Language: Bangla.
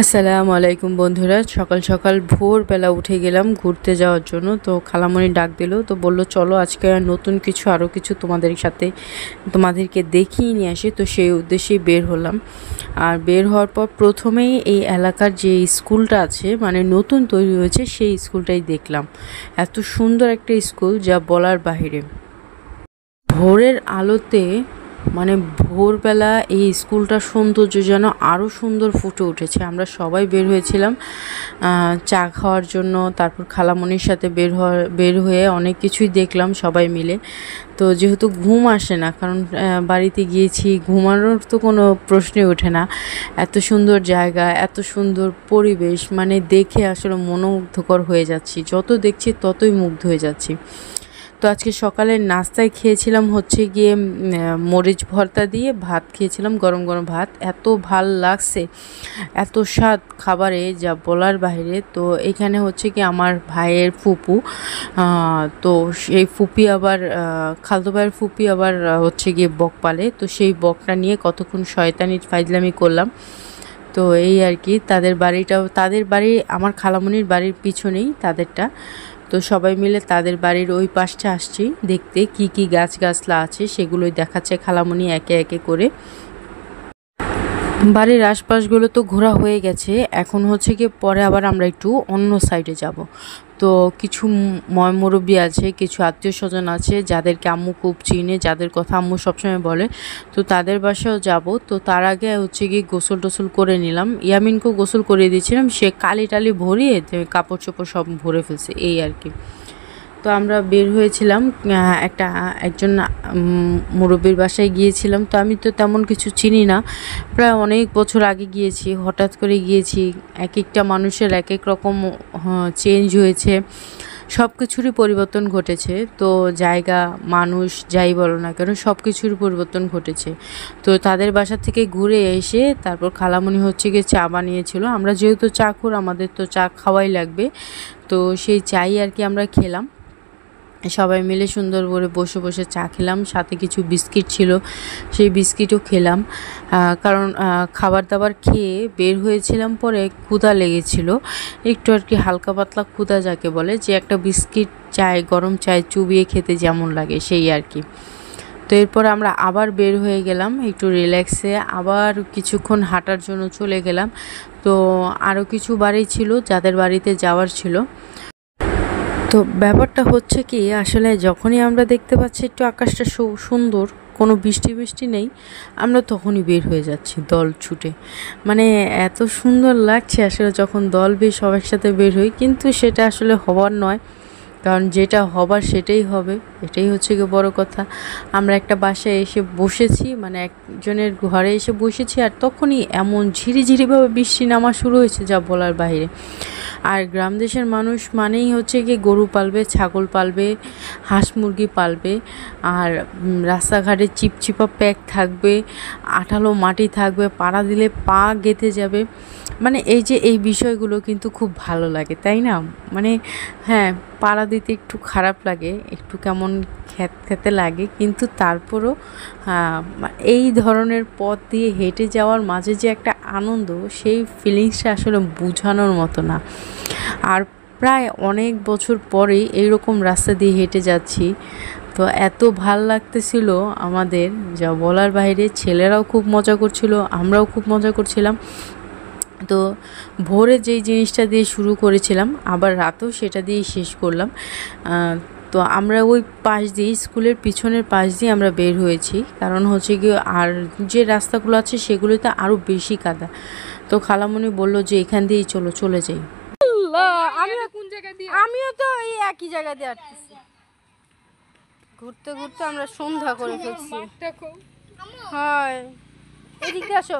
আসসালামু আলাইকুম বন্ধুরা, সকাল সকাল ভোরবেলা উঠে গেলাম ঘুরতে যাওয়ার জন্য। তো খালামণি ডাক দিল, তো বলল চলো আজকে নতুন কিছু আরও কিছু তোমাদেরকে দেখিয়ে নিয়ে আসি। তো সেই উদ্দেশ্যেই বের হলাম। আর বের হওয়ার পর প্রথমেই এই এলাকার যে স্কুলটা আছে, মানে নতুন তৈরি হয়েছে, সেই স্কুলটাই দেখলাম। এত সুন্দর একটা স্কুল যা বলার বাহিরে। ভোরের আলোতে, মানে ভোরবেলা এই স্কুলটার সৌন্দর্য যেন আরও সুন্দর ফুটে উঠেছে। আমরা সবাই বের হয়েছিলাম চা খাওয়ার জন্য। তারপর খালামণির সাথে বের হয়ে অনেক কিছুই দেখলাম সবাই মিলে। তো যেহেতু ঘুম আসে না, কারণ বাড়িতে গিয়েছি, ঘুমানোর তো কোনো প্রশ্নই ওঠে না। এত সুন্দর জায়গা, এত সুন্দর পরিবেশ, মানে দেখে আসলে মনোমুগ্ধকর হয়ে যাচ্ছি। যত দেখছি ততই মুগ্ধ হয়ে যাচ্ছি। তো আজকে সকালের নাস্তায় খেয়েছিলাম হচ্ছে গিয়ে মরিচ ভর্তা দিয়ে ভাত খেয়েছিলাম, গরম গরম ভাত। এত ভাল লাগছে, এত স্বাদ খাবারে যা বলার বাইরে। তো এখানে হচ্ছে কি আমার ভাইয়ের ফুপু, তো সেই ফুপি আবার খালতো ভাইয়ের ফুপি আবার হচ্ছে গিয়ে বক পালে। তো সেই বকটা নিয়ে কতক্ষণ শয়তানি ফাইজলামি করলাম। তো এই আর কি, তাদের বাড়ি আমার খালামণির বাড়ির পিছনেই তাদেরটা। তো সবাই মিলে তাদের বাড়ির ওই পাশটা আসছি দেখতে, কি কি গাছগাছলা আছে সেগুলোই দেখাচ্ছে খালামণি একে একে করে। বাড়ির আশপাশগুলো তো ঘোরা হয়ে গেছে, এখন হচ্ছে গিয়ে পরে আবার আমরা একটু অন্য সাইডে যাব। তো কিছু মুরব্বি আছে, কিছু আত্মীয় স্বজন আছে যাদেরকে আম্মু খুব চিনে, যাদের কথা আম্মু সবসময় বলে। তো তাদের বাসায়ও যাব। তো তার আগে হচ্ছে গিয়ে গোসল টোসল করে নিলাম, ইয়ামিনকেও গোসল করিয়ে দিয়েছিলাম। সে কালি টালি ভরিয়ে কাপড় চোপড় সব ভরে ফেলছে, এই আর কি। তো আমরা বের হয়েছিলাম একজন মুরব্বির বাসায় গিয়েছিলাম। তো আমি তো তেমন কিছু চিনি না, প্রায় অনেক বছর আগে গিয়েছি, হঠাৎ করে গিয়েছি। এক একটা মানুষের এক এক রকম চেঞ্জ হয়েছে, সব কিছুরই পরিবর্তন ঘটেছে। তো জায়গা, মানুষ যাই বলো না কেন, সব কিছুরই পরিবর্তন ঘটেছে। তো তাদের বাসা থেকে ঘুরে এসে তারপর খালামণি হচ্ছে গিয়ে চা বানিয়েছিল। আমরা যেহেতু চাখুর, আমাদের তো চা খাওয়াই লাগবে। তো সেই চাই আর কি আমরা খেলাম, সবাই মিলে সুন্দর করে বসে বসে চা খেলাম। সাথে কিছু বিস্কিট ছিল, সেই বিস্কিটও খেলাম। কারণ খাবার দাবার খেয়ে বের হয়েছিলাম, পরে ক্ষুধা লেগেছিল একটু আর কি, হালকা পাতলা ক্ষুধা যাকে বলে, যে একটা বিস্কিট চায়, গরম চায় চুবিয়ে খেতে যেমন লাগে, সেই আর কি। তো এরপর আমরা আবার বের হয়ে গেলাম একটু রিল্যাক্সে, আবার কিছুক্ষণ হাঁটার জন্য চলে গেলাম। তো আরও কিছু বাড়ি ছিল যাদের বাড়িতে যাওয়ার ছিল। তো ব্যাপারটা হচ্ছে কি, আসলে যখনই আমরা দেখতে পাচ্ছি একটু আকাশটা সুন্দর, কোনো বৃষ্টি বৃষ্টি নেই, আমরা তখনই বের হয়ে যাচ্ছি দল ছুটে। মানে এত সুন্দর লাগছে আসলে যখন দল বেশ সব একসাথে বের হই। কিন্তু সেটা আসলে হওয়ার নয়, কারণ যেটা হবার সেটাই হবে, এটাই হচ্ছে গিয়ে বড় কথা। আমরা একটা বাসায় এসে বসেছি, মানে একজনের ঘরে এসে বসেছি, আর তখনই এমন ঝিরিঝিরিভাবে বৃষ্টি নামা শুরু হয়েছে যা বলার বাইরে। আর গ্রাম দেশের মানুষ মানেই হচ্ছে কি গরু পালবে, ছাগল পালবে, হাঁস মুরগি পালবে। আর রাস্তাঘাটে চিপচিপা প্যাক থাকবে, আঠালো মাটি থাকবে, পাড়া দিলে পা গেঁথে যাবে। মানে এই বিষয়গুলো কিন্তু খুব ভালো লাগে, তাই না? মানে হ্যাঁ, পাড়া দিতে একটু খারাপ লাগে, একটু কেমন খেতে লাগে, কিন্তু তারপরও এই ধরনের পথ দিয়ে হেঁটে যাওয়ার মাঝে যে একটা আনন্দ, সেই ফিলিংসটা আসলে বোঝানোর মতো না। আর প্রায় অনেক বছর পরে এইরকম রাস্তা দিয়ে হেঁটে যাচ্ছি, তো এত ভাল লাগতেছিল আমাদের যা বলার বাইরে। ছেলেরাও খুব মজা করছিল, আমরাও খুব মজা করছিলাম। তো ভোরে যেই জিনিসটা দিয়ে শুরু করেছিলাম, আবার রাতেও সেটা দিয়েই শেষ করলাম। তো আমরা ওই পাশ দিয়ে, স্কুলের পিছনের পাশ দিয়ে আমরা বের হয়েছি, কারণ হচ্ছে কি আর যে রাস্তাগুলো আছে সেগুলোতে আরও বেশি কাদা। তো খালামণি বললো যে এখান দিয়েই চলে যাই। আমিও তো এই একই জায়গা দিয়ে আটকেছি, ঘুরতে ঘুরতে আমরা সন্ধ্যা করে ফেলছি। হয়, এদিকে আসো।